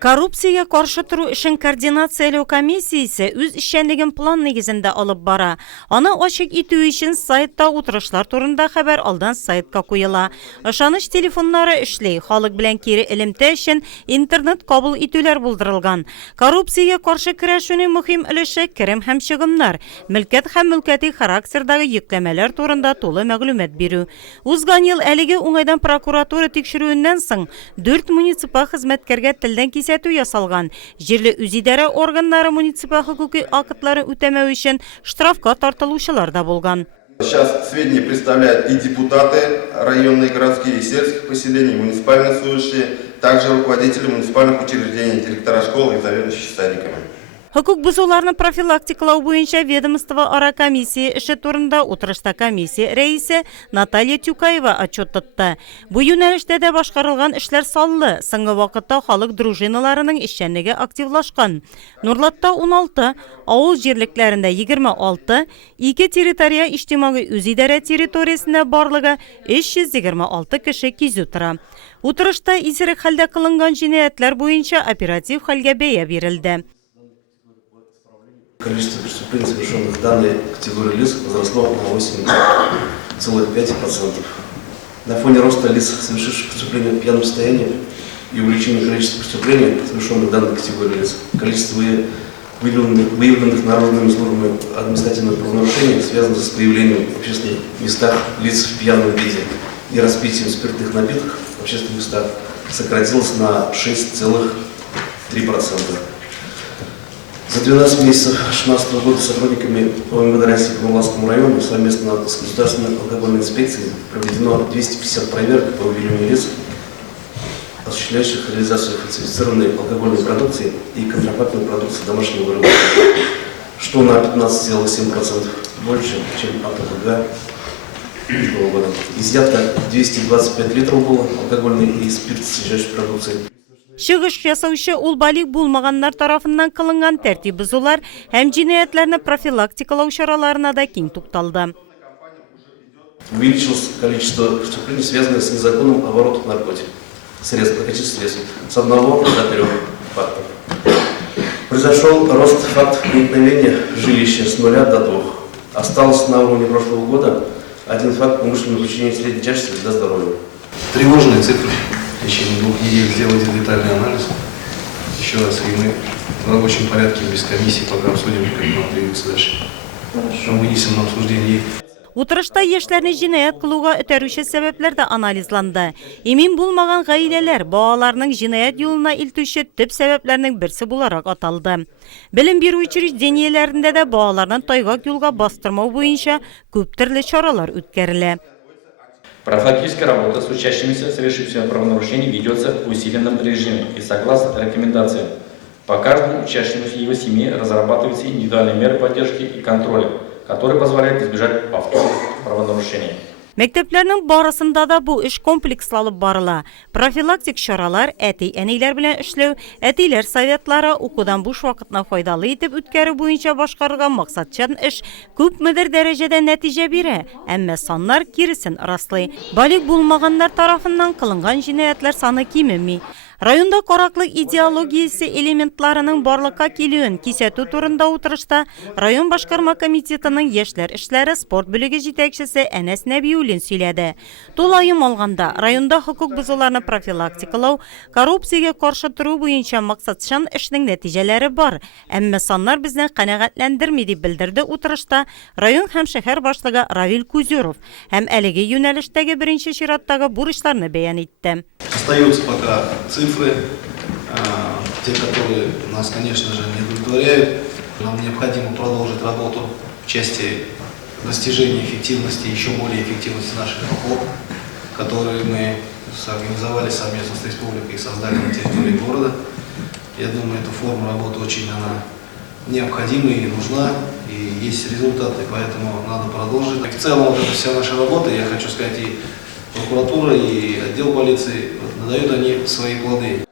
Коррупцияга каршы туру эшен координациялау комиссиясе үз эшчәнлеген план нигезендә алып бара. Аны ачык итү өчен сайтта утырышлар турында хәбәр алдан сайтка куела. Ышаныч телефоннары эшли, халык белән кире элемтә өчен интернет кабул итүләр булдырылган. Коррупцияга каршы көрәшүнең мөһим өлеше керем һәм чыгымнар, мөлкәт һәм мөлкәти характердагы йөкләмәләр турында тулы мәгълүмат бирү. Узган ел әлеге уңайдан прокуратура тикшерүеннән соң 4 муниципаль хезмәткәргә телдән кисәтү ясалган. Җирле үзидарә органнары муниципаль хокукый актлары үтәмәү өчен штрафка тартылучылар да булган. Сейчас сведения представляют и депутаты районные, городские и сельских поселений, муниципальные служащие, также руководители муниципальных учреждений, директора школ и заведующие садиками. Хукук бузуларны профилактикалау буенча ведомство ара комиссия эше турында утырышта комиссия рәисе Наталья Тюкаева отчет тотты. Бу юнәлештә дә башкарылган эшләр саллы. Соңгы вакытта халык дружиналарының эшчәнлеге активлашкан. Нурлатта 16, авыл җирлекләрендә 26, 2 территория иҗтимагый үзидарә территориясендә барлыгы 326 кеше кизү тора. Утырышта исерек хәлдә кылынган җинаятьләр буенча оператив хәлгә бәя бирелде. Количество преступлений, совершенных данной категории лиц, возросло на 8,5%. На фоне роста лиц, совершивших преступления в пьяном состоянии и увеличения количества преступлений, совершенных данной категории лиц, количество выявленных народными службами административных правонарушений связано с появлением в общественных местах лиц в пьяном виде и распитием спиртных напитков в общественных местах сократилось на 6,3%. За 12 месяцев 2016 года сотрудниками ОМВД России по Павловскому району совместно с Государственной алкогольной инспекцией проведено 250 проверок по выявлению лиц, осуществляющих реализацию фальсифицированной алкогольной продукции и контрафактной продукции домашнего выработки, что на 15,7% больше, чем АПГ прошлого года. Изъято 225 литров было алкогольной и спиртосодержащей продукции. Чыгыш ясаучы ул балик булмаганнар тарафыннан кылынган тәртип бузулар һәм җинаятьләрне профилактикалау чараларына да киң тукталды. Увеличилось количество преступлений, связанных с незаконным оборотом наркотиков, наркотических средств, с 1 до 3 фактов. Произошел рост фактов проникновения в жилище с 0 до 2. Осталось на уровне прошлого года 1 факт умышленного причинения средней тяжести для здоровья. Тревожные цифры. В течение 2 недель сделать детальный анализ. Еще раз, и мы в рабочем порядке без комиссии пока обсудим, как нам двигаться дальше. Мы вынесем на обсуждение. Утырышта яшьләрне җинаят кылуга өтәрүче сәбәпләр дә анализланды. Имин булмаган гаиләләр балаларның җинаят юлына илтүче төп сәбәпләрнең берсе буларак аталды. Белем бирү учреждениеләрендә дә балаларны тайгак юлга бастырмау буенча күп төрле чаралар үткәрелә. Профилактическая работа с учащимися, совершившими правонарушения, ведется в усиленном режиме и согласно рекомендациям. По каждому учащемуся и его семье разрабатываются индивидуальные меры поддержки и контроля, которые позволяют избежать повторных правонарушений. Мәктәпләрнең барысында да бу эш комплекслалып барыла. Профилактик чаралар, әти-әниләр белән эшләү, әтиләр советлары укудан буш вакытны файдалы итеп үткәрү буенча башкарылган максатчан эш күпмедер дәрәҗәдә нәтиҗә бирә, әмма саннар киресен раслый. Балик булмаганнар тарафыннан кылынган җинаятьләр саны кимеми. Районда караклык идеологиясе элементларының барлыкка килүен кисәтү турында утырышта район башкарма комитетының яшьләр эшләре спорт бүлеге җитәкчесе Әнәс Нәбиуллин сөйләде. Тулаем алганда районда хокук бозуларны профилактикалау, коррупциягә каршы туру буенча максатчан эшнең нәтиҗәләре бар. Әмма саннар безне канәгатьләндерми дип белдерде утырышта район һәм шәһәр башлыгы Равил Кузеров һәм әлеге юнәлештәге беренче чираттагы бурычларны бәян итте. Остаются пока цифры, те, которые нас, конечно же, не удовлетворяют. Нам необходимо продолжить работу в части достижения эффективности, еще более эффективности наших ОПОП, которые мы организовали совместно с республикой и создали на территории города. Я думаю, эта форма работы очень необходима и нужна, и есть результаты, поэтому надо продолжить. В целом, вот эта вся наша работа, я хочу сказать, и прокуратура, и отдел полиции, дают они свои плоды.